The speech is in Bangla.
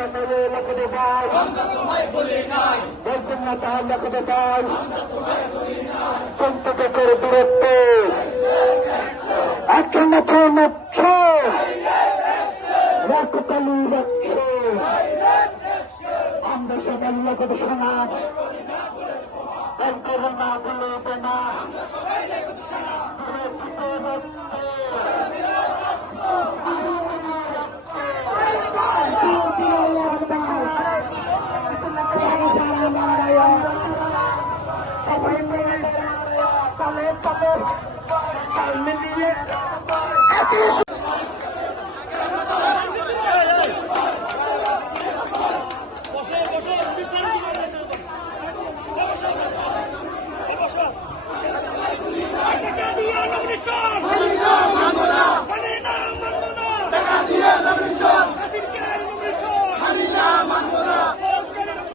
কথা বলে লক্ষতে পাই বলবেন না তাহার লক্ষতে পাই সন্তকে করে দূরত্ব। একশো মাত্র মুখ্য লক্ষতালু লক্ষ্য। আমরা সকাল লক্ষতে শোনা। না বলে না I'm motherfucker. Five million.